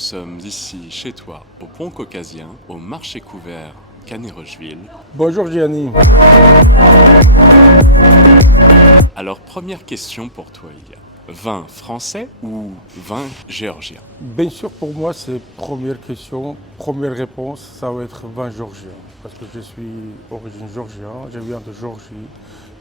sommes ici chez toi, au Pont Caucasien, au marché couvert Canet-Rocheville. Bonjour Gianni. Alors, première question pour toi, Ilia. Vin français ou vin géorgien? Bien sûr, pour moi, c'est première question, première réponse, ça va être vin géorgien. Parce que je suis d'origine géorgienne, je viens de Géorgie.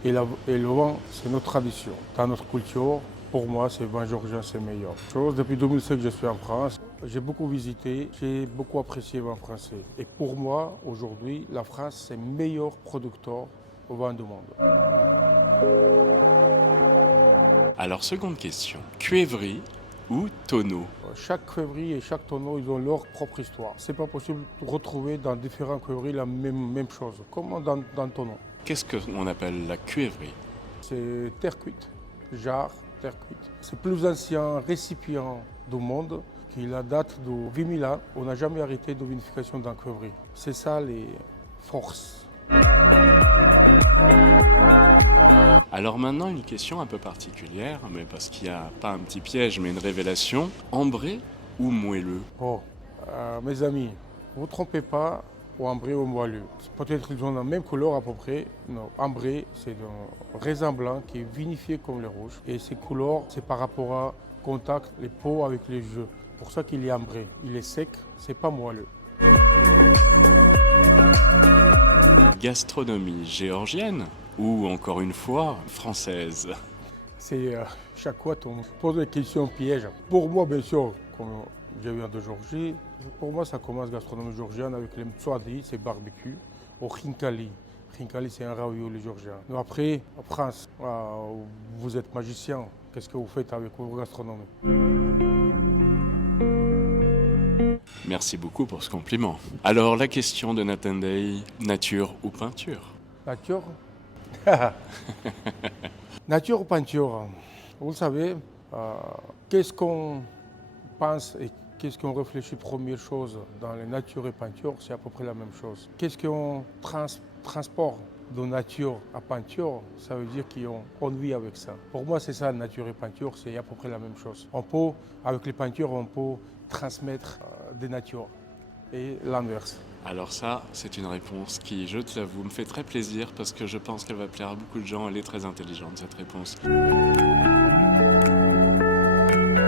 Et le vin, c'est notre tradition. Dans notre culture, pour moi, c'est vin géorgien, c'est meilleur. Depuis 2005, je suis en France. J'ai beaucoup visité, j'ai beaucoup apprécié le vin français. Et pour moi, aujourd'hui, la France, c'est le meilleur producteur au vin du monde. Alors, seconde question. Cuivrerie ou tonneau? Chaque cuivrerie et chaque tonneau, ils ont leur propre histoire. C'est pas possible de retrouver dans différents cuivreries la même chose, comme dans le tonneau. Qu'est-ce qu'on appelle la cuivrerie? C'est terre cuite, jarre, terre cuite. C'est le plus ancien récipient du monde qui la date de 8000 ans. On n'a jamais arrêté de vinification dans la cuivrerie. C'est ça les forces. Alors maintenant, une question un peu particulière, mais parce qu'il n'y a pas un petit piège, mais une révélation. Ambré ou moelleux? Oh, mes amis, ne vous trompez pas au ambré ou au moelleux. Peut-être qu'ils ont la même couleur à peu près. Non, ambré, c'est un raisin blanc qui est vinifié comme le rouge. Et ces couleurs, c'est par rapport à contact, les peaux avec les jeux. C'est pour ça qu'il est ambré. Il est sec, c'est pas moelleux. Gastronomie géorgienne ou encore une fois française? C'est chaque fois on pose des questions pièges. Pour moi, bien sûr, comme je viens de Géorgie, pour moi, ça commence gastronomie géorgienne avec les mtswadi, c'est barbecue, au khinkali. Khinkali, c'est un ravioli géorgien. Mais après, en France, vous êtes magicien. Qu'est-ce que vous faites avec vos gastronomies? Merci beaucoup pour ce compliment. Alors, la question de Nathan Day, nature ou peinture? Nature? Nature ou peinture? Vous savez, qu'est-ce qu'on pense et qu'est-ce qu'on réfléchit première chose dans les natures et peinture, c'est à peu près la même chose. Qu'est-ce qu'on transporte de nature à peinture, ça veut dire qu'on vit avec ça. Pour moi, c'est ça, nature et peinture, c'est à peu près la même chose. Avec les peintures, on peut transmettre des natures et l'inverse. Alors ça, c'est une réponse qui, je te l'avoue, me fait très plaisir parce que je pense qu'elle va plaire à beaucoup de gens. Elle est très intelligente, cette réponse.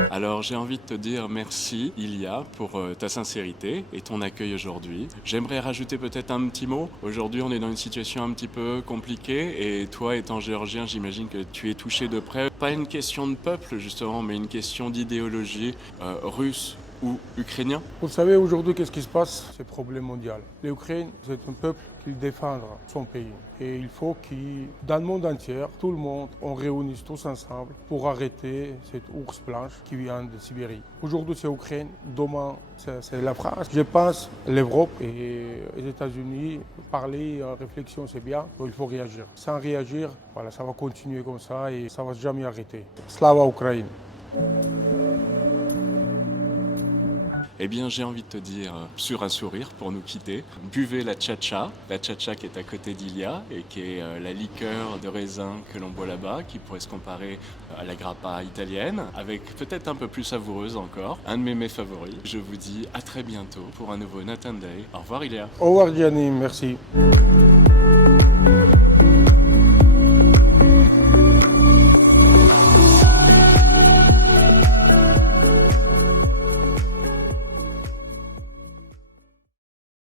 Alors j'ai envie de te dire merci Ilia pour ta sincérité et ton accueil aujourd'hui. J'aimerais rajouter peut-être un petit mot. Aujourd'hui on est dans une situation un petit peu compliquée et toi étant géorgien j'imagine que tu es touché de près. Pas une question de peuple justement mais une question d'idéologie russe ou ukrainien. Vous savez aujourd'hui qu'est-ce qui se passe? C'est un problème mondial. L'Ukraine c'est un peuple qui défend son pays. Et il faut que dans le monde entier, tout le monde, on réunisse tous ensemble pour arrêter cette ours blanche qui vient de Sibérie. Aujourd'hui c'est l'Ukraine, demain c'est la France. Je pense l'Europe et les États-Unis, parler, réflexion c'est bien, mais il faut réagir. Sans réagir, voilà, ça va continuer comme ça et ça ne va jamais arrêter. Slava Ukraine! Eh bien, j'ai envie de te dire, sur un sourire pour nous quitter, buvez la tchatcha qui est à côté d'Ilia et qui est la liqueur de raisin que l'on boit là-bas, qui pourrait se comparer à la grappa italienne, avec peut-être un peu plus savoureuse encore, un de mes mets favoris. Je vous dis à très bientôt pour un nouveau Nathan Day. Au revoir Ilia. Au revoir Gianni, merci.